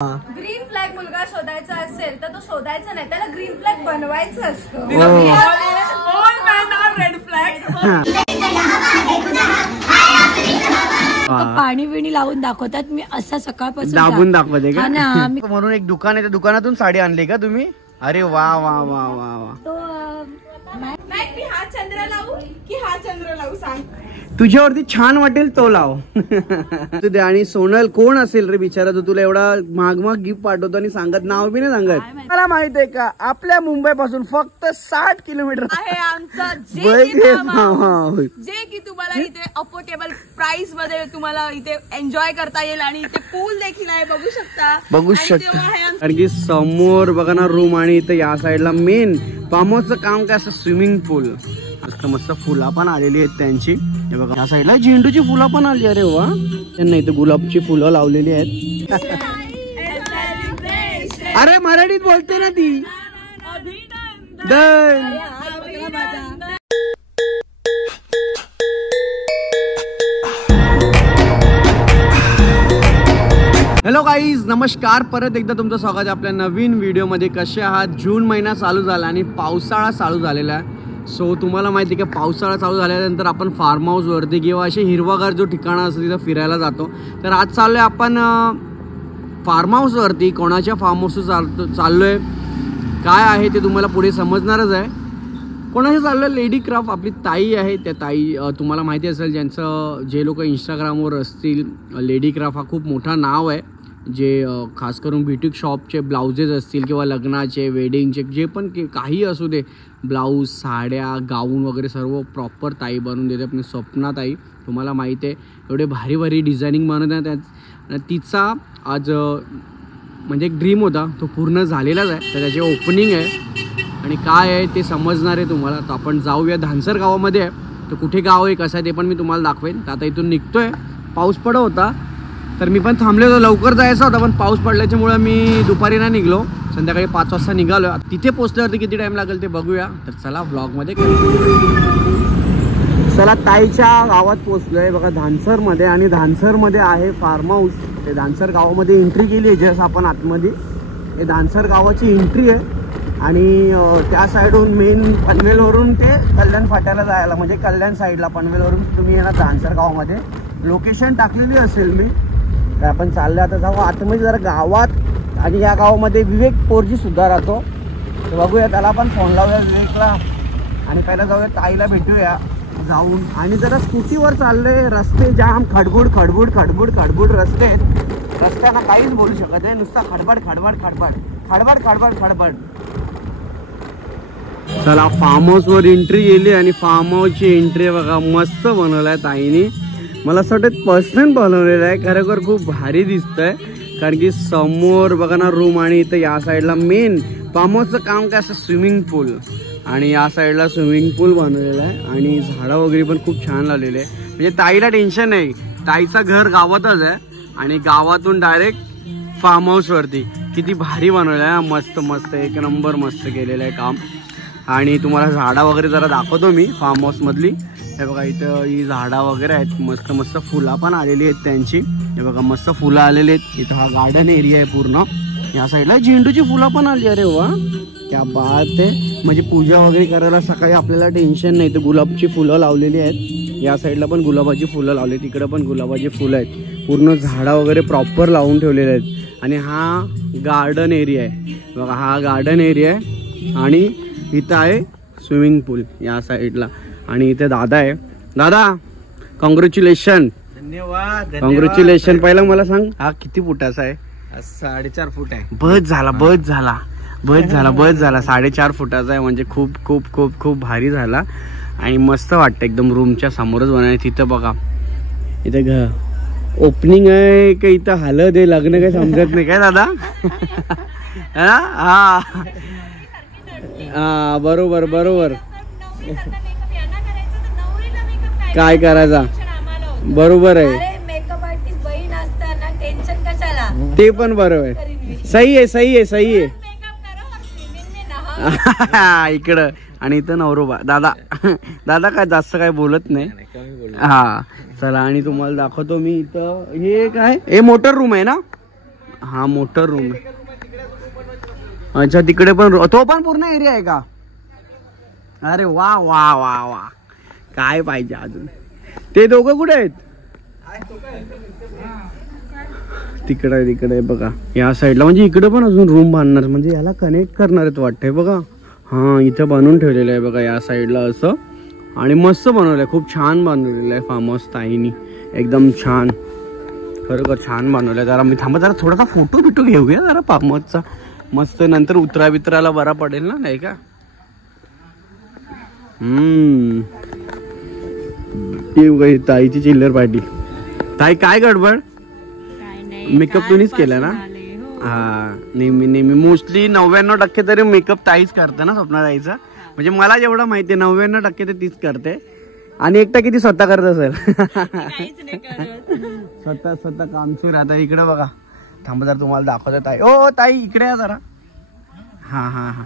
Green flag मुलगा शोधायचा असेल तर तो शोधायचा नाही, त्याला ग्रीन फ्लॅग बनवायचं असतं. रेड फ्लॅग पाणी बिणी लावून दाखवतात. मी असा सकाळपासून दाबून दाखवते का म्हणून एक दुकान आहे, त्या दुकानातून साडी आणली का तुम्ही? अरे वा वा वा वा वा. मी हा चंद्र लावू की हा चंद्र लावू सांग. तुझ्यावरती छान वाटेल तो लाव. आणि सोनल कोण असेल रे बिचारा, तो तुला एवढा महाग महाग गिफ्ट पाठवतो आणि सांगत नाव बी नाही सांगत. मला माहित आहे का, आपल्या मुंबई पासून फक्त 60 किलोमीटर आहे आमचा जे की तुम्हाला इथे अफोर्डेबल प्राइस मध्ये तुम्हाला इथे एन्जॉय करता येईल. आणि इथे पूल देखील आहे, बघू शकता. कारण की समोर बघा ना रूम, आणि इथे या साईडला मेन फार्म हाऊसचं काम काय असं स्विमिंग पूल. मस्त मस्त फुला पण आलेली आहेत त्यांची. हे बघा या साईडला झेंडूची फुलं पण आली. अरे वा, त्यांना इथे गुलाबची फुलं लावलेली आहेत. अरे मराठीत बोलते ना ती. हॅलो गाईज, नमस्कार. परत एकदा तुमचं स्वागत आहे आपल्या नवीन व्हिडिओमध्ये. कसे आहात? जून महिना चालू झाला आणि पावसाळा चालू झालेला आहे. सो तुम्हाला माहिती आहे की पावसाळा चालू झाल्यानंतर आपण फार्म हाऊसवरती किंवा असे हिरवागार जो ठिकाणं असतं तिथं फिरायला जातो. तर आज चाललो आहे आपण फार्म हाऊसवरती. कोणाच्या फार्म हाऊस चाललो आहे काय आहे ते तुम्हाला पुढे समजणारच आहे. कोणाचं चाललं आहे? लेडी क्राफ्ट आपली ताई आहे. त्या ताई तुम्हाला माहिती असेल, ज्यांचं जे लोक इंस्टाग्रामवर असतील, लेडी क्राफ्ट हा खूप मोठा नाव आहे. जे खास करून ब्युटिक शॉपचे ब्लाउजेस असतील किंवा लग्नाचे, वेडिंगचे, जे पण काही असू दे, ब्लाऊज, साड्या, गाऊन वगैरे सर्व प्रॉपर ताई बनवून देते. आपली स्वप्ना ताई, तुम्हाला माहिती आहे, एवढे भारी भारी डिझायनिंग बनवतात. तिचा आज म्हणजे एक ड्रीम होता, तो पूर्ण झालेलाच आहे. तर त्याची ओपनिंग आहे आणि काय आहे ते समजणार आहे तुम्हाला. तर आपण जाऊया. धानसर गावामध्ये आहे. तर कुठे गाव आहे, कसं आहे ते पण मी तुम्हाला दाखवेन. तर आता इथून निघतोय. पाऊस पडत होता तर मी पण थांबले होतो. लवकर जायचं होतं पण पाऊस पडल्याच्यामुळे मी दुपारी नाही निघलो. संध्याकाळी 5 वाजता निघालो. तिथे पोहोचल्यावरती किती टाईम लागेल ते बघूया. तर चला ब्लॉगमध्ये. चला ताईच्या गावात पोहोचलोय बघा, धानसरमध्ये. आणि धानसरमध्ये आहे फार्म हाऊस. ते धानसर गावामध्ये एंट्री केली आहे जस्ट आपण आतमध्ये. हे धानसर गावाची एंट्री आहे. आणि त्या साईडहून मेन पनवेलवरून ते कल्याण फाट्याला जायला, म्हणजे कल्याण साईडला पनवेलवरून तुम्ही येणार धानसर गावामध्ये. लोकेशन टाकलेली असेल मी. तर आपण चाललो आता जाऊ आतमध्ये जरा गावात. आणि या गावामध्ये विवेक पोरजी सुद्धा राहतो. तर बघूया, त्याला पण फोन लावूया विवेकला. आणि पहिला जाऊया ताईला भेटूया जाऊन. आणि जरा स्कूटीवर चाललोय. रस्ते जाम, खडबुड खडबुड खडबुड खडबुड रस्ते आहेत. रस्त्यांना काहीच बोलू शकत नाही, नुसता खडबड खडबड खडबड खडबड खडबड खडबड. चला फार्म हाऊसवर एंट्री गेली. आणि फार्म हाऊसची एंट्री बघा मस्त बनवलं आहे ताईने. मला असं वाटतं पर्सनल बनवलेलं आहे. खरोखर खूप भारी दिसतंय. कारण की समोर बघा ना रूम, आणि इथं या साईडला मेन फार्म हाऊसचं काम काय असं स्विमिंग पूल. आणि या साईडला स्विमिंग पूल बनवलेलं आहे. आणि झाडं वगैरे पण खूप छान लावलेले आहे. म्हणजे ताईला टेन्शन नाही. ताईचं घर गावातच आहे आणि गावातून डायरेक्ट फार्म हाऊसवरती. किती भारी बनवलं आहे. मस्त मस्त एक नंबर मस्त केलेलं आहे काम. आणि तुम्हाला झाडा वगैरे जरा दाखवतो मी फार्म हाऊस मधली. हे बघा इथं ही झाडा वगैरे आहेत. मस्त मस्त फुलं पण आलेली आहेत त्यांची. हे बघा मस्त फुलं आलेली आहेत. इथं हा गार्डन एरिया आहे पूर्ण. या साईडला झेंडूची फुलं पण आली. अरे वा, क्या बात आहे. म्हणजे पूजा वगैरे करायला सकाळी आपल्याला टेन्शन नाही. तर गुलाबची फुलं लावलेली आहेत. या साईडला पण गुलाबाची फुलं लावली, तिकडे पण गुलाबाची फुलं आहेत. पूर्ण झाडा वगैरे प्रॉपर लावून ठेवलेले आहेत. आणि हा गार्डन एरिया आहे बघा, हा गार्डन एरिया आहे. आणि इथं आहे स्विमिंग पूल या साईडला. आणि इथे दादा आहे. दादा कॉंग्रॅच्युलेशन. धन्यवाद. कॉंग्रॅच्युलेशन. पहिला मला सांग, हा किती फुटाचा आहे? 4.5 फूट आहे. बस झाला 4.5 फुटाचा आहे. म्हणजे खूप खूप खूप खूप भारी झाला. आणि मस्त वाटतं एकदम. रूमच्या समोरच बनाय. तिथं बघा, इथं ओपनिंग आहे का इथं हालत आहे, लग्न काही समजत नाही काय दादा? हा हा बरोबर बरोबर. काय करायचा, बरोबर आहे. ते पण बरोबर आहे. सही आहे सही आहे सही आहे. इकडं. आणि इथं नवरोबा दादा. दादा काय जास्त काय बोलत नाही. हा चला. आणि तुम्हाला दाखवतो मी इथं. हे काय, हे मोटर रूम आहे ना? हा मोटर रूम आहे. अच्छा तिकडे पण तो पण पूर्ण एरिया आहे का? अरे वा वा वा वा, काय पाहिजे अजून. ते दोघं कुठे आहेत? तिकडे बघा या साईडला, म्हणजे इकडे पण अजून रूम बांधणार, म्हणजे याला कनेक्ट करणार आहेत वाटतंय बघा. हा इथं बनवून ठेवलेलं आहे बघा या साईडला असं, आणि मस्त बनवलंय, खूप छान बनवलेलं आहे फार्म हाऊस ताईनी, एकदम छान, खरोखर छान बनवलंय. जरा मी थांबा, जरा थोडासा फोटो बिटो घेऊया जरा फार्म हाऊसचा, मस्त नंतर उतरा बित्राला बरा पडेल ना, नाही का? ताईची चिल्लर पार्टी. ताई काय गडबड? मेकअप तुम्हीच केला ना? हा नेहमी मोस्टली 99% तरी मेकअप ताईच करते ना स्वप्ना ताईचा, म्हणजे मला जेवढं माहिती आहे 99% तर तीच करते, आणि 1% ती स्वतः करत असेल. स्वतः कामचूर. आता इकडे बघा, थांबा जरा तुम्हाला दाखवते ताई. ओ ताई इकडे या जरा. हा हा हा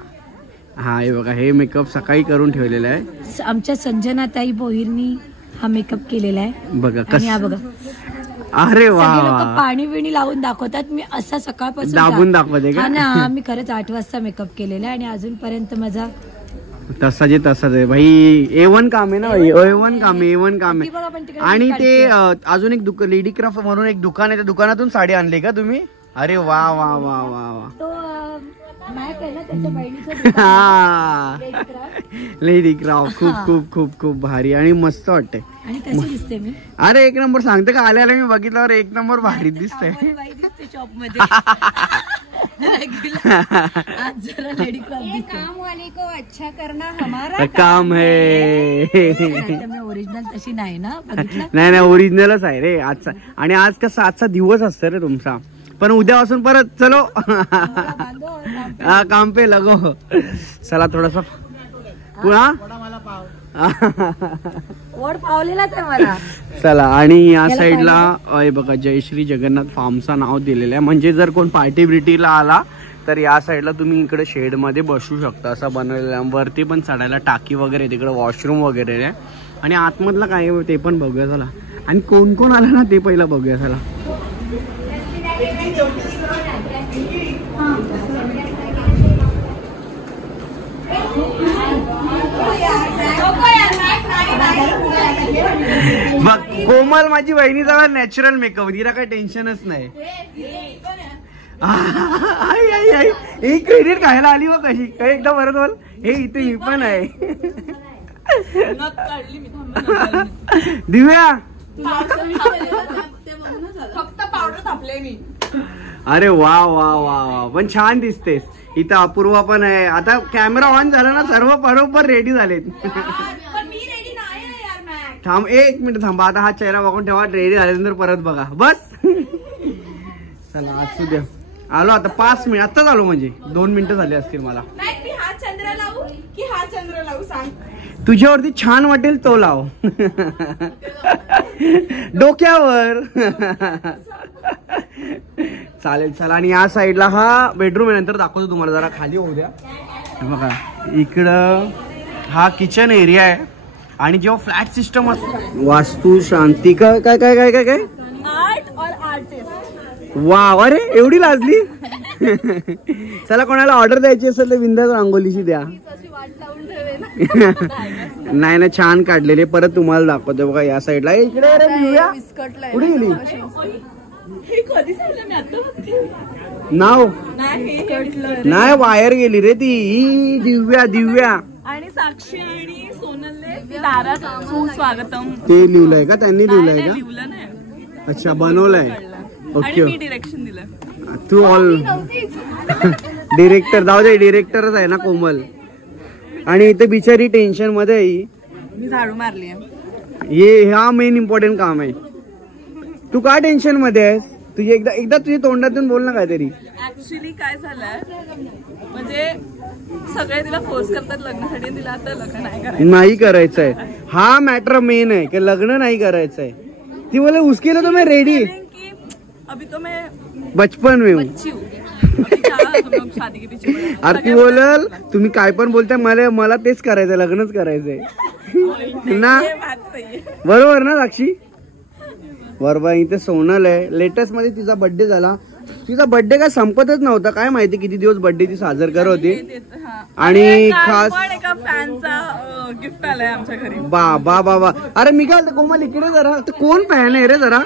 हा, हे बघा हे मेकअप सकाळी करून ठेवलेला आहे. आमच्या संजना ताई बोहिरनी हा मेकअप केलेला आहे बघा. बघा अरे वा, पाणी बिणी लावून दाखवतात, मी असा सकाळपासून दाबून दाखवते का? ना मी खरंच 8 वाजता मेकअप केलेला आहे आणि अजूनपर्यंत माझा तसाच आहे भाई. A1 काम आहे ना भाई, A1 काम आहे. आणि ते अजून एक लेडी क्राफ्ट म्हणून एक दुकान आहे, त्या दुकानातून साडी आणली का तुम्ही? अरे वा वा वा वा वा. लेडी क्राफ्ट खूप खूप खूप खूप भारी आणि मस्त वाटते. अरे एक नंबर सांगते का, आल्याला मी बघितल्यावर एक नंबर भारी दिसते. काम है. ओरिजिनल तशी नाही ना? नाही ओरिजिनलच आहे रे आजचा. आणि आज कसा आजचा दिवस असतो रे तुमचा, पण उद्यापासून परत चलो काम पे लगो. चला थोडासा चला. आणि या साईडला बघा जयश्री जगन्नाथ फार्मचं नाव दिलेलं आहे, म्हणजे जर कोण पार्टी ब्रिटीला आला तर या साईडला तुम्ही इकडे शेड मध्ये बसू शकता, असं बनवलेलं आहे. वरती पण चढायला टाकी वगैरे, तिकडे वॉशरूम वगैरे आहे, आणि आतमधलं काय ते पण बघूया चला. आणि कोण कोण आला ना ते पहिला बघूया चला. बघ कोमल माझी बहिणी जवळ नॅचरल मेकअप, तिला काही टेन्शनच नाही. ही क्रेडिट खायला आली बघ कशी काय, एकदा परत बोल. हे इथे मी पण आहे. दिव्या फक्त पावडर थापले मी. अरे वा वा वा वा, पण छान दिसतेस. इथं अपूर्वा पण आहे. आता कॅमेरा ऑन झाला ना, सर्व बरोबर रेडी झालेत. थांब एक मिनिट थांबा, आता हा चेहरा बघून ठेवा, रेडी झाल्यानंतर परत बघा बस. चला असू द्या, आलो आता 5 मिनिट, आत्ताच आलो, म्हणजे 2 मिनिटं झाले असतील मला. हा चंद्र लावू की हा चंद्र लावू सांग? तुझ्यावरती छान वाटेल तो लाव. डोक्यावर चालेल. चला. आणि या साईडला हा बेडरूम आहे, नंतर दाखवतो तुम्हाला, जरा खाली होऊ द्या. बघा इकडं हा किचन एरिया आहे, आणि जेव्हा फ्लॅट सिस्टम असतो, वास्तू शांती काय काय काय काय काय काय आर्ट और आर्टिस्ट. वा, अरे एवढी लाजली. चला कोणाला ऑर्डर द्यायची असेल तर बिंदास रांगोलीची द्या. नाही ना, छान काढलेले. परत तुम्हाला दाखवतो बघा या साईडला. इकडे कुठे गेली नाव? नाही वायर गेली रे ती. दिव्या आणि साक्षी आणि सोनलने दारात सुस्वागतम ते लिहिलंय का? त्यांनी लिहिलंय का? लिहिलं नाही. अच्छा बनवलंय. ओके, मी डिरेक्शन दिलं. तू ऑल डिरेक्टर. जाऊ दे, डिरेक्टरच आहे ना कोमल. आणि इथे बिचारी टेन्शन मध्ये आहे. मी झाडू मारली. हा मेन इम्पॉर्टंट काम आहे. तू का टेन्शन मध्ये आहेस? तुझी एकदा तुझ्या तोंडातून बोल ना काहीतरी. ऍक्च्युली काय झालंय, म्हणजे सगळे तिला फोर्स करतात लग्नासाठी, तिला आता लग्न नाही करायचंय. हा मॅटर मेन आहे की लग्न नाही करायचंय. ती बोले उसके लिए तो मैं रेडी, अभी तो मैं बचपन में हूँ. शादी के पीछे. अरे ती बोलल तुम्ही काय पण बोलताय, मला तेच करायचंय, लग्नच करायचंय ना. बरोबर ना साक्षी? बरोबर. इथे सोनल आहे. लेटेस्ट मध्ये तिचा बर्थडे झाला तिचा बर्थडे काय संपतच नव्हता, काय माहिती किती दिवस बर्थडे ती साजर करत होती. आणि खास एका फॅनचा गिफ्ट आलाय आमच्या घरी. बाबा बाबा, अरे मी काय कोमल इकडे जरा, तो कोण फॅन आहे रे जरा,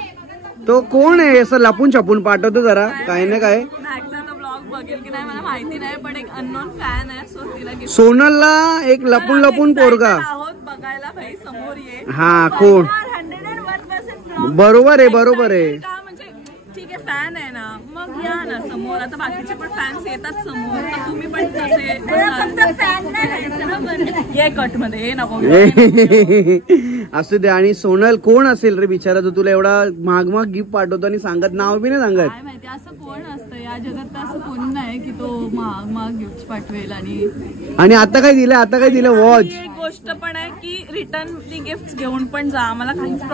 तो कोण आहे असं लपून छपून पाठवतो जरा, काय ना काय बघेल की नाही मला माहिती नाही, पण एक अननोन फॅन आहे. सो तिला गिफ्ट, सोनलला एक लपून लपून पोरगा आहोत बघायला भाई, समोर ये. हा कोण, 101% बरोबर आहे बरोबर आहे. का म्हणजे ठीक आहे फॅन आहे ना, मग या ना समोर. आता बाकीचे पण फॅन्स येतात समोर, तर तुम्ही पण तसे ये कट मध्ये नको असू दे. आणि सोनल कोण असेल रे बिचारा, तो तुला एवढा महाग महाग गिफ्ट पाठवतो आणि सांगत नाव बी नाही सांगत. काय माहिती असं कोण असतं या जगात, तर असं कोण नाही की तो महाग गिफ्ट पाठवेल. आणि आता काय दिलं, आता काय दिलं, वॉच. एक गोष्ट पण आहे की रिटर्न ती गिफ्ट घेऊन पण जा, आम्हाला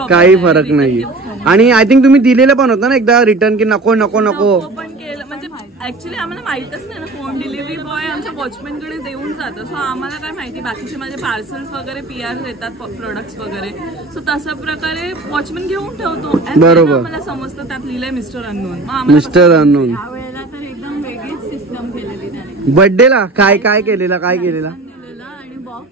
काही फरक नाही. आणि आय थिंक तुम्ही दिलेलं पण होतं ना एकदा रिटर्न की नको नको नको पण केलं. म्हणजे ऍक्च्युली आम्हाला माहितच नाही ना, फोन डिलिव्हरी बॉय आमच्या वॉचमॅन कडे देऊन जातो. सो आम्हाला काय माहिती, बाकीचे माझे पार्सल्स वगैरे PR देतात प्रोडक्ट्स वगैरे. सो तशा प्रकारे वॉचमॅन घेऊन ठेवतो. बरोबर, मला समजतं त्यात लिहिलंय मिस्टर अननोन. Mister unknown. यावेळेला तर एकदम वेगळीच सिस्टम केलेली त्याने. बर्थडेला काय काय केलेला, काय केलेला आणि बॉक्स,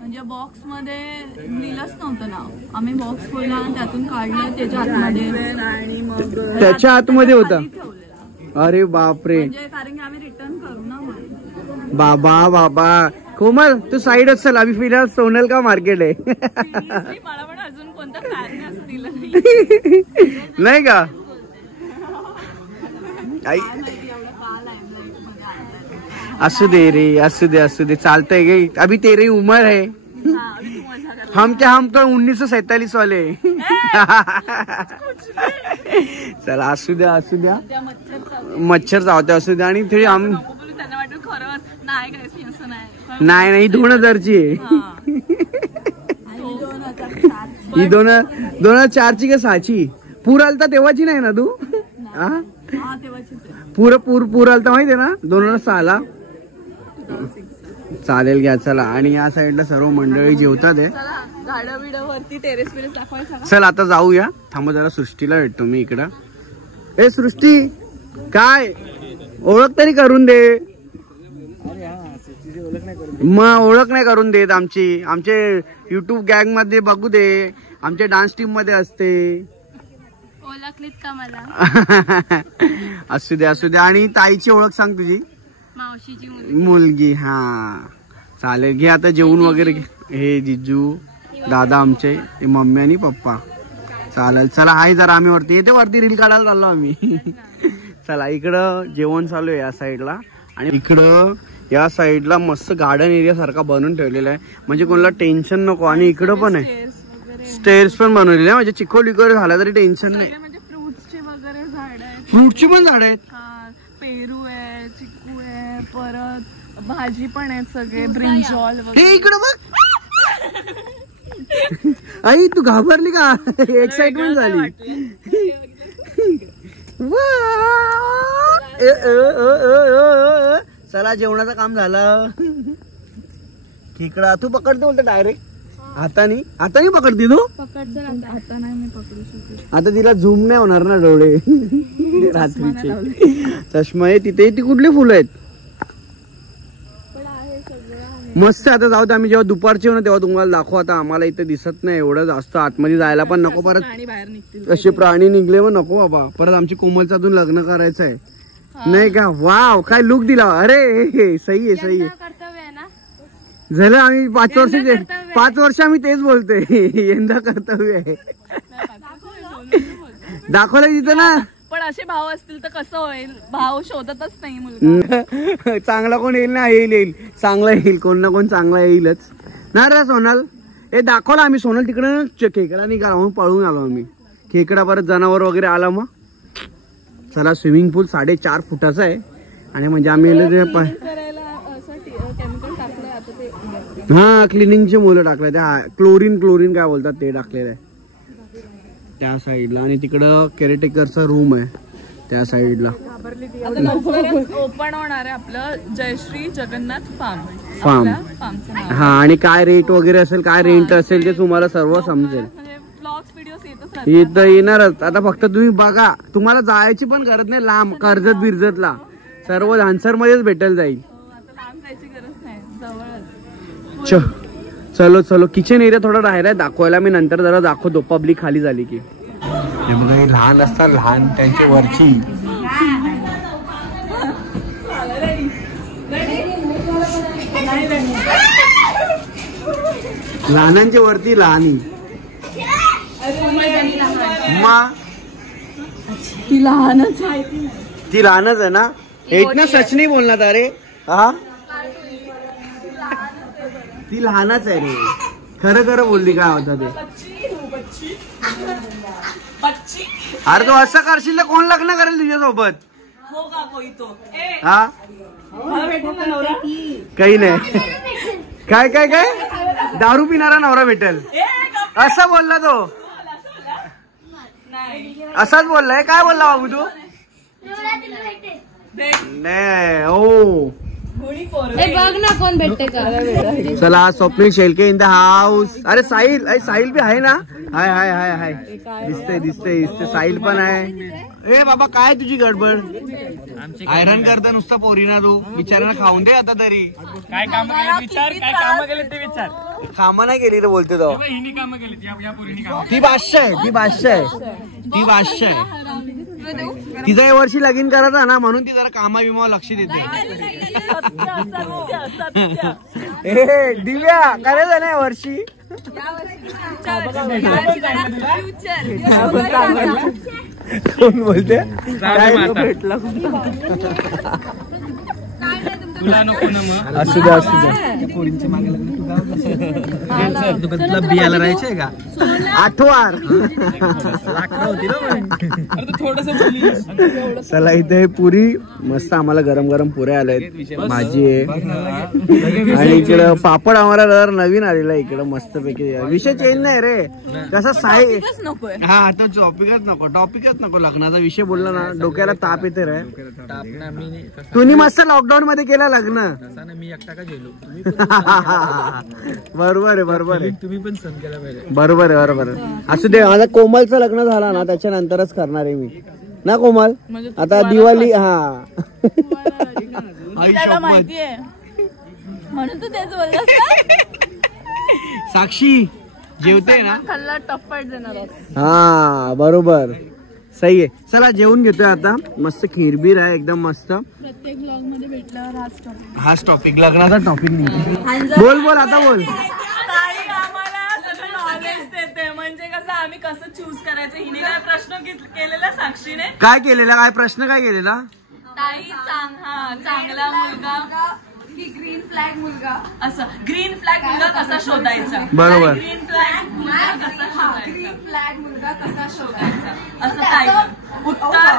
म्हणजे बॉक्स मध्ये लिहिलंच नव्हतं नाव. आम्ही बॉक्स खोलला आणि त्यातून काढलं, त्याच्या आतमध्ये आणि मग त्याच्या आतमध्ये होता. अरे बापरे, म्हणजे कारण की आम्ही रिटर्न करू ना म्हणून. बाबा बाबा. कोमल तू साईड असेल, आम्ही फिरायला सोनल का मार्केट आहे. मला पण अजून कोणता फॅन असं दिलं नाही. नाही का आई, असू दे रे, असू दे असू दे, चालतंय गे. अभी तेरी उमर है, हम क्या, हम तो 1947 वाले. चला असू द्या असू द्या, मच्छर चावते असू द्या. आणि थोडी आम्ही त्यांना वाटेल खरंच नाही काय असं नाही नाही 2000ची आहे ही. 2004ची का 6ची? पूर आलता तेव्हाची नाही ना तू? पूर आलता माहितीये ना 2006ला. चालेल घ्या चला. आणि या साईडला सर्व मंडळी जेवतात आहे. गाड्या बिड्यावरती टेरेस दाखवायचं. चल आता जाऊया. थांबा जरा, सृष्टीला भेटतो मी इकडं. ए सृष्टी, काय ओळख तरी करून दे. मग ओळख नाही करून देत आमची. आमचे युट्यूब गँग मध्ये बघू दे, आमच्या डान्स टीम मध्ये असते. ओळखलीत का मला? असू दे असू दे. आणि ताईची ओळख सांग तुझी. मावशीची मुलगी. हा चालेल घे. आता जेवून वगैरे. हे जिजू दादा आमचे, मम्मी आणि पप्पा. चालेल चला. हाय जरा आम्ही वरती येते, वरती रील काढायला चाललो आम्ही. चला इकडं जेवण चालू आहे या साईडला. आणि इकडं या साईडला मस्त गार्डन एरिया सारखा बनवून ठेवलेला आहे, म्हणजे कोणाला टेन्शन नको. आणि इकडं पण आहे स्टेअर्स पण बनवलेले आहे, म्हणजे चिखल विखल झाला तरी टेन्शन नाही. फ्रुट्सचे वगैरे झाड आहेत. फ्रुटची पण झाड आहेत. पेरू आहे, चिकू आहे, परत भाजी पण आहेत सगळे, ब्रिंजॉल वगैरे. हे इकडं बघ. आई तू घाबरली का? एक्साइटमेंट झाली. चला जेवणाचं काम झालं. खेकडा तू पकडते बोलतो डायरेक्ट हातानी. हातानी पकडते तू? आता नाही मी पकडू शकत. आता तिला झूम नाही होणार ना डोळे रात्रीचे. चष्मा आहे तिथे. ती कुठली फुलं आहेत? मस्त. आता जाऊ दे. आम्ही जेव्हा दुपारची हो ना तेव्हा तुम्हाला दाखवू. आता आम्हाला इथे दिसत नाही एवढं जास्त, आतमध्ये जायला पण नको. परत असे प्राणी निघले मग नको बाबा. परत आमची कोमलचं अजून लग्न करायचं आहे नाही का? वाव काय लुक दिला. अरे सही आहे सही आहे. झालं आम्ही 5 वर्ष आम्ही तेच बोलतोय. यंदा कर्तव्य आहे. दाखवलं तिथं ना. पण असे भाव असतील तर कसं होईल? भाव शोधतच नाही मुलगा. चांगला कोण येईल ना? येईल चांगला येईल. कोण ना कोण चांगला येईलच ना रे सोनल. हे दाखवलं आम्ही. सोनल तिकडं खेकडा निघाला म्हणून पळून आलो आम्ही. खेकडा परत जनावर वगैरे आला. मग चला. स्विमिंग पूल 4.5 फुटाचा आहे. आणि म्हणजे आम्ही हा क्लिनिंगचे मुलं टाकले. त्या क्लोरीन काय बोलतात ते टाकलेलं आहे त्या साईडला. आणि तिकडं केअरटेकरचा रूम आहे त्या साईडला. ओपन होणार आहे आपलं जयश्री जगन्नाथ फार्म. हा. आणि काय रेट वगैरे असेल, काय रेंट असेल ते तुम्हाला सर्व समजेल. ब्लॉग्स व्हिडिओज इथं येणारच. आता फक्त तुम्ही बघा, तुम्हाला जायची पण गरज नाही लांब. कर्जत बिरजतला सर्व धानसर मध्येच भेटेल जाईल. चलो चलो. किचन एरिया थोडा राहिलाय दाखवायला, मी नंतर जरा दाखवतो पब्लिक खाली झाली की. हे बघा, हे लहान असतात, लहान त्यांची वरची लहानांची वरती लहानी. ती लहानच आहे. ती लहानच आहे ना. एक ना सच नाही बोलणार अरे. हा ती लहानच आहे रे. खरं खरं बोलली काय होतं ते. अरे तो असं करशील तर कोण लग्न करेल तुझ्यासोबत. हा काही नाही. काय काय काय दारू पिणारा नवरा भेटेल असं बोलला तो. असाच बोललाय. काय बोलला बाबू तू. नाही ओ बघ ना कोण भेटते का. चला Swapnil Shelke in the house. अरे साहिल, साहिल बी आहे ना. हाय हाय हाय हाय. दिसते दिसते दिसते. साहिल पण आहे. ए बाबा काय तुझी गडबड. आयरन करता नुसतं पोरीना तू. बिचाऱ्याला खाऊन दे आता तरी. काय काम विचार, काय काम केले ते विचार. कामं नाही केली तर बोलते तो. हिने काम केली ती बादशाह आहे. ती बादशाह आहे. ती बादशाह आहे. तिचा या वर्षी लगीन करायचा ना, म्हणून ती जरा कामा बिमावर लक्ष देते. ए दिव्या करायचं ना वर्षी. कोण बोलते भेटला. असू दे असू दे. बियाला राहायचंय का आठवार. चला इथे पुरी मस्त आम्हाला गरम गरम पुऱ्या आल्यात. भाजी आहे आणि इकडं पापड आम्हाला जरा नवीन आलेला आहे इकडं मस्त पैकी. विषय चेंज नाही रे. कसं साई हा तो टॉपिकच नको. टॉपिकच नको. लग्नाचा विषय बोलला ना डोक्याला ताप येते रे. तुम्ही मस्त लॉकडाऊन मध्ये केला लग्न. मी एकटा का गेलो. बरोबर आहे बरोबर आहे. तुम्ही पण सण केला पाहिजे. बरोबर आहे बरोबर आहे. असू दे. आता कोमलचं लग्न झाला ना त्याच्यानंतरच करणार आहे मी ना कोमल. आता दिवाळी. हा माहितीये म्हणून तू तेच बोललास. साक्षी जेवते ना. खाल्ला टप्पट देणार. हा बरोबर सही आहे. चला जेवून घेतोय आता. मस्त खीरबीर आहे एकदम मस्त. प्रत्येक ब्लॉग मध्ये भेटल्यावर हाच टॉपिक लग्नाचा टॉपिक नाही. बोल बोल आता बोल. ताई आम्हाला सगळं नॉलेज देते. म्हणजे कसं आम्ही कसं चूज करायचं. हिने काय प्रश्न केलेला साक्षीने. काय केलेला. काय प्रश्न काय केलेला. ताई चांगला मुलगा की ग्रीन फ्लॅग मुलगा. असं ग्रीन फ्लॅग मुलगा कसा शोधायचा. बरोबर. ग्रीन फ्लॅग मुलगा कसा शोधायचा. ग्रीन फ्लॅग मुलगा कसा शोधायचा असं ताई उत्तर.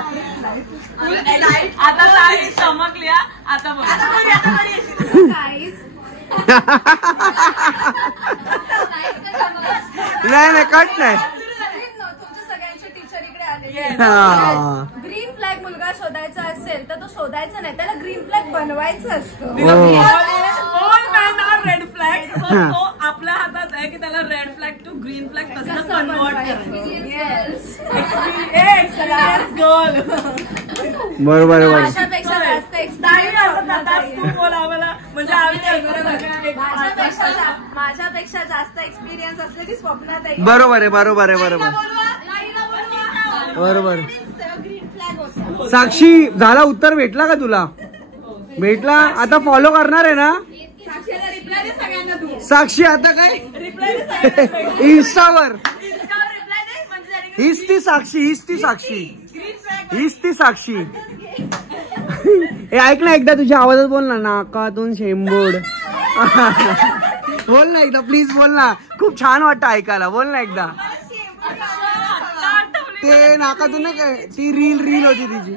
आता ताई चमकली. आता बघ नाही कट नाही. ग्रीन फ्लॅग मुलगा शोधायचा असेल तर तो शोधायचा नाही, त्याला ग्रीन फ्लॅग बनवायचं असतं. रेड फ्लॅग तो आपल्या हातात आहे की त्याला red flag to green flag कसं कन्वर्ट बरोबर बरोबर. माझ्यापेक्षा जास्त माझ्यापेक्षा जास्त एक्सपिरियन्स असलेली स्वप्नात आहे. बरोबर आहे बरोबर आहे बरोबर बरोबर. साक्षी झाला उत्तर भेटला का तुला. भेटला. आता फॉलो करणार आहे ना साक्षी. आता काय इंस्टावर हीच ती साक्षी. हीच ती साक्षी. हीच ती साक्षी. हे ऐक ना एकदा तुझ्या आवाजात बोल ना. नाकातून शेंबूड. बोल ना एकदा प्लीज बोल ना. खूप छान वाटतं ऐकायला. बोल ना एकदा. ते नाकातून ना काय ती रील होती तिची.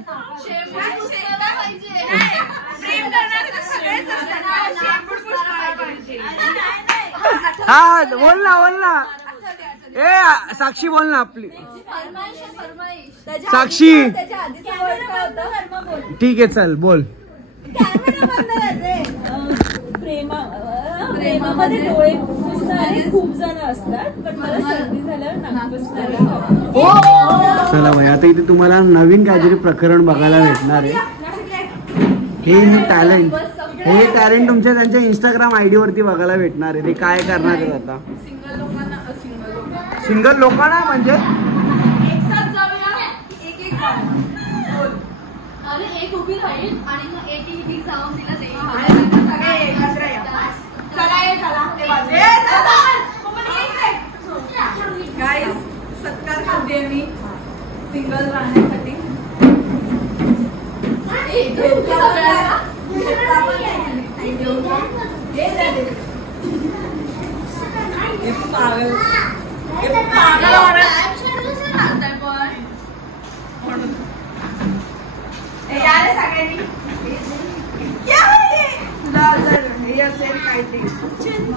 हा बोल ना. ए साक्षी बोल ना आपली. साक्षी ठीक आहे चल बोल. प्रेमामध्ये डोळे खूप जण असतात पण मला सर्दी झाल्यावर चला भाई, आता इथे तुम्हाला नवीन काहीतरी प्रकरण बघायला भेटणार आहे. हे टॅलेंट तुमच्या त्यांच्या इंस्टाग्राम आयडी वरती बघायला भेटणार आहे. ते काय करणार आहे आता सिंगल लोकांना म्हणजे एक उभी राहील आणि मग एक जाऊन तिला गाईस सत्कार करते मी सिंगल राहण्यासाठी.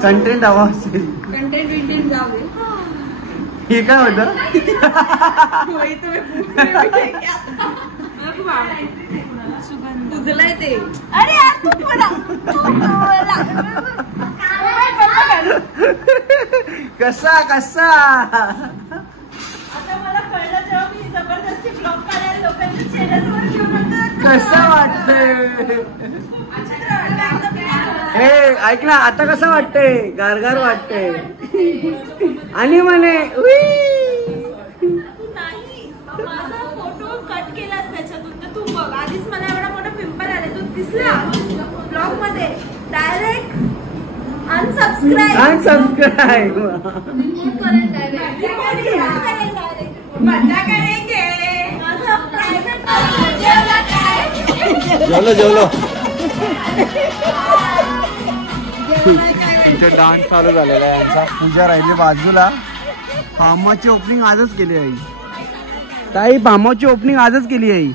कंटेंट हवा असेल, कंटेंट विंटेंट जाऊ दे. हे काय होतं? तुझलंय ते. अरे यार तू पण कसा आता मला कळलं तेव्हा मी जबरदस्ती ब्लॉग काढायला लोकांच्या चेहऱ्यावर घेऊन कसं वाटतंय? हे ऐक ना, आता कसं वाटतंय? गारगार वाटतंय आणि म्हणे नाही माझा फोटो कट केलास त्याच्यातून तर तू बघ. आधीच मला एवढा मोठा पिंपल आला, तू दिसला ब्लॉग मध्ये डायरेक्ट अनसबस्क्राईब मजा करेंगे. जेवलो इथे डान्स चालू झालेला आहे यांचा. पूजा राहिली बाजूला. फार्माची ओपनिंग आजच केली आहे ताई. फार्माची ओपनिंग आजच केली आहे.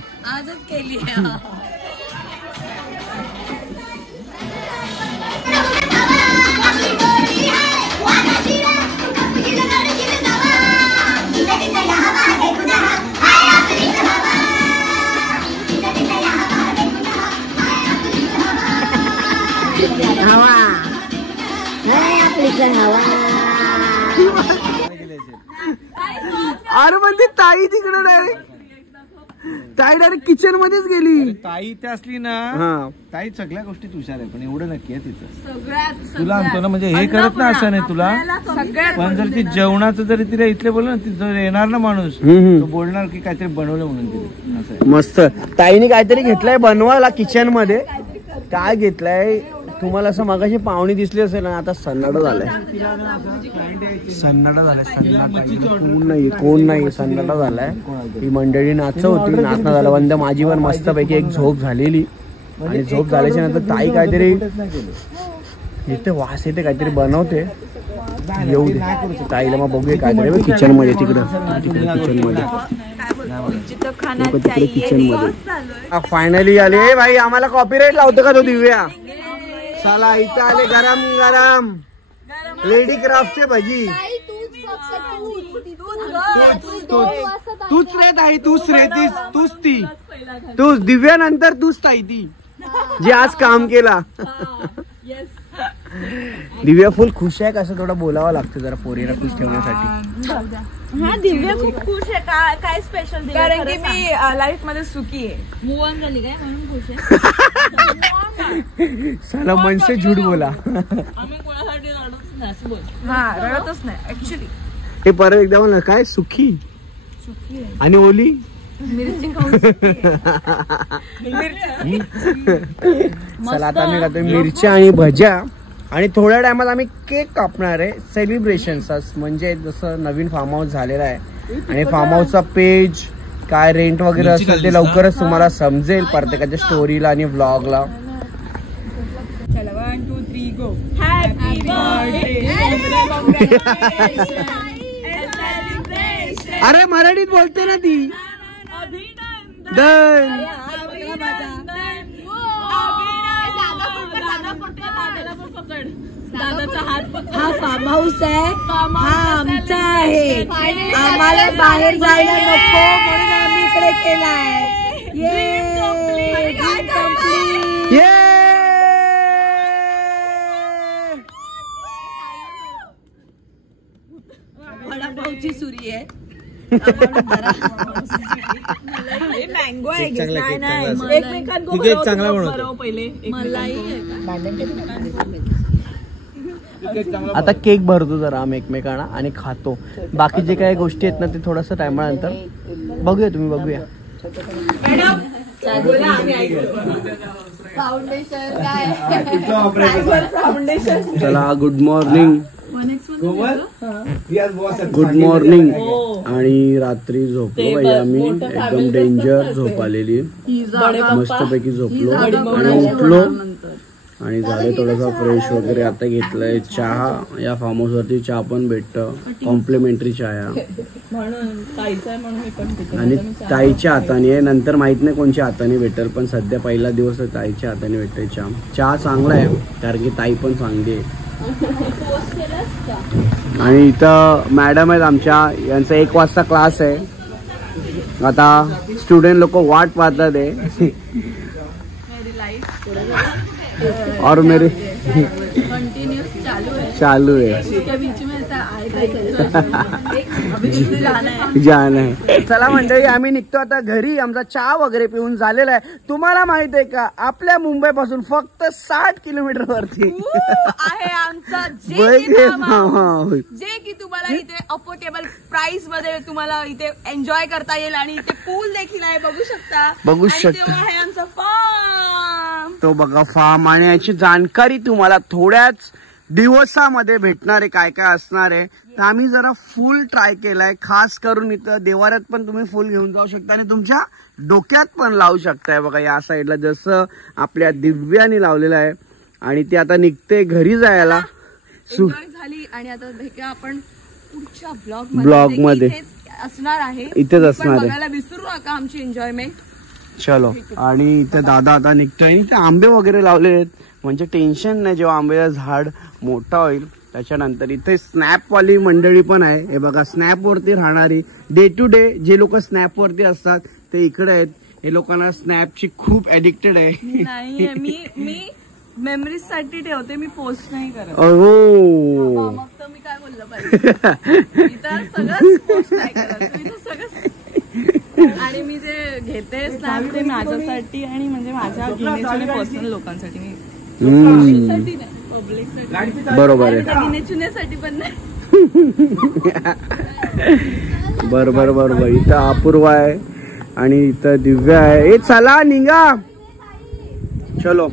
अरे पण ती ताई तिकडे डायरेक्ट किचन मध्येच गेली. ताई इथे असली ना, ताई सगळ्या गोष्टी हुशार आहे, पण एवढं नक्की आहे तिचं. तुला म्हणतो ना, म्हणजे हे करत ना असं नाही तुला, पण जर ती जेवणाचं जरी तिला इथले बोललं ना, तिथं येणार ना माणूस, तो बोलणार की काहीतरी बनवलं म्हणून तिने. असं मस्त. ताईने काहीतरी घेतलंय बनवायला किचन मध्ये. काय घेतलंय तुम्हाला असं मगाशी पाहुणी दिसली असेल ना, आता सन्नाटा झालाय. कोण नाही सन्नाटा झालाय. ही मंडळी नाचत होती, नाचणं झालं बंद. माझी पण मस्त पैकी एक झोप झालेली, आणि झोप झाल्याच्या नंतर ताई काहीतरी इथे वास येते, काहीतरी बनवते. येऊ दे ताईला, मग बघूया काहीतरी किचन मध्ये. तिकडे किचन मध्ये फायनली आले भाई. आम्हाला कॉपीराईट लावतो का तो दिव्या? चला इथं आले गरम गरम लेडी क्राफ्टचे भजी. तूच रे ताई, तूच रे तूच ती, तूच दिव्या नंतर तूच ताई ती जी आज काम केला. दिव्या फुल खुश आहे. कसं थोडं बोलावं लागतं जरा पोरीला खुश ठेवण्यासाठी. हा दिव्या खूप खुश आहे. काय स्पेशल? कारण की मी लाईफ मध्ये सुखी आहे. मूव ऑन झाली काय म्हणून खुश आहे. साला मन से झूठ बोला. आम्ही कोणासाठी रडतच नाही ऍक्च्युली. हे परत एकदा म्हणलं काय सुखी आणि ओली मिरची खाऊन. चला आता मी खातोय मिरच्या आणि भज्या. आणि थोड्या टायमात आम्ही केक कापणार आहे. सेलिब्रेशन म्हणजे जसं नवीन फार्म हाऊस झालेला आहे, आणि फार्म हाऊसचा पेज काय रेंट वगैरे असेल ते लवकरच तुम्हाला समजेल प्रत्येकाच्या स्टोरीला आणि व्लॉगला. चला 1 2 3 गो. Happy birthday. अरे मराठीत बोलते ना ती. दादाचा हात पकड. हा फार्म हाऊस आहे, हा आमचा आहे. आम्हाला बाहेर जायला नको म्हणून आम्ही इकडे केलाय. मँगो आहे चांगला बनवतो पहिले आता केक भरतो जरा आम्ही एकमेकांना आणि खातो. बाकी जे काही गोष्टी आहेत ना ते थोडंसं टायमानंतर बघूया, तुम्ही बघूया. चला गुड मॉर्निंग. Good morning. आणि रात्री झोपलो बाई आम्ही, एकदम डेंजर झोप आलेली, मस्तपैकी झोपलो आणि उठलो आणि झाले थोडासा फ्रेश वगैरे. आता घेतलंय चहा. या फार्म हाऊस वरती चहा पण भेटतं, कॉम्प्लिमेंटरी चहा, आणि ताईच्या हाताने आहे. नंतर माहित नाही कोणच्या हाताने भेटेल, पण सध्या पहिला दिवस ताईच्या हाताने भेटतोय चहा. चहा चांगला आहे कारण की ताई पण चांगली आहे. आणि इथं मॅडम आहेत आमच्या, यांचा 1 वाजता क्लास आहे. आता स्टुडंट लोक वाट पाहतात आहे. और मेरे चालू है जाना है. चला मंडळी, आम्ही निघतो आता घरी. आमचा चहा वगैरे पिऊन झालेला आहे. तुम्हाला माहित आहे का, आपल्या मुंबई पासून फक्त 60 किलोमीटर वरती आहे आमचा जे की तुम्हाला इथे अफोर्डेबल प्राइस मध्ये तुम्हाला इथे एन्जॉय करता येईल. आणि इथे पूल देखील आहे, बघू शकता. आहे आमचा फार्म. तो बघा फार्म. आणि याची जाणकारी तुम्हाला थोड्याच दिवसामध्ये भेटणार आहे, काय काय असणार आहे. तर आम्ही जरा फुल ट्राय केलाय, खास करून इथं देवाऱ्यात पण तुम्ही फुल घेऊन जाऊ शकता आणि तुमच्या डोक्यात पण लावू शकताय. बघा या साईडला जसं आपल्या दिव्याने लावलेलं आहे. आणि ते आता निघते घरी जायला. झाली आणि आता आपण पुढच्या ब्लॉग मध्ये असणार आहे, इथेच असणार आहे. बघायला विसरू नका आमची एन्जॉयमेंट. चलो. आणि इथे दादा आता निघतोय. इथे आंबे वगैरे लावले आहेत, म्हणजे टेन्शन नाही. जेव्हा आंब्याचं झाड मोठा होईल त्याच्यानंतर. इथे स्नॅप वाली मंडळी पण आहे. हे बघा, स्नॅप वरती राहणारी, डे टू डे जे लोक स्नॅप वरती असतात ते इकडे आहेत. हे लोकांना स्नॅपची खूप ऍडिक्टेड आहे. नाही, मी मेमरीज साठी ठेवते, मी पोस्ट नाही करत. हो, मग तर मी काय बोललं पाहिजे. इथं सगळं पोस्ट नाही करत, मी तर सगळं. आणि मी जे घेते स्नॅप ते माझ्यासाठी आणि म्हणजे माझ्या गिनेचुने पर्सनल लोकांसाठी, मी पब्लिकसाठी नाही, पब्लिकसाठी. बरोबर आहे. गिनेचुनेसाठी पण नाही. बरोबर बरोबर. इथं अपूर्वा आहे आणि इथं दिव्या आहे. ए चला निघा, चलो.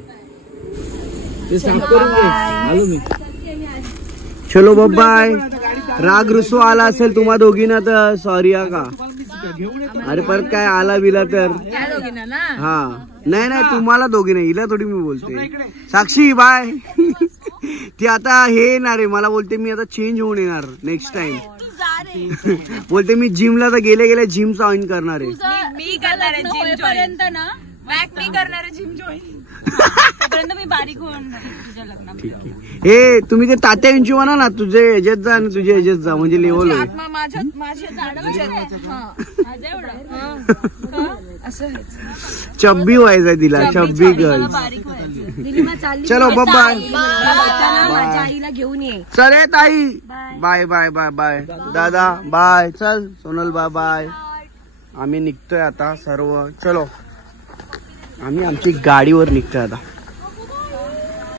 आलो मी. चलो बाय. राग रुसू आला असेल तुम्हा दोघींना तर सॉरी का. अरे परत काय आला बिला तर हा. नाही तुम्हाला दोघी नाही, हिला थोडी मी बोलते. साक्षी बाय. ती आता हे येणार आहे, मला बोलते मी आता चेंज होऊन येणार नेक्स्ट टाइम. बोलते मी जिमला तर गेले जिम जॉईन करणार आहे. मी करणार आहे जिम जॉईन ना. मी करणार आहे जिम जॉईन. मी बारीक होऊन तुझ्या लग्नात. हे तुम्ही ते तात्या इंची म्हणा ना, तुझे ह्याच्यात जा आणि तुझ्या ह्याच्यात जा, म्हणजे लेवल होईल. चब्बी व्हायचंय तिला, चब्बी गर्ल. चलो बाय. घेऊन ये. चल ताई, बाय बाय बाय बाय. दादा बाय. चल सोनल बाय. आम्ही निघतोय आता सर्व. चलो, आम्ही आमची गाडीवर निघतोय आता.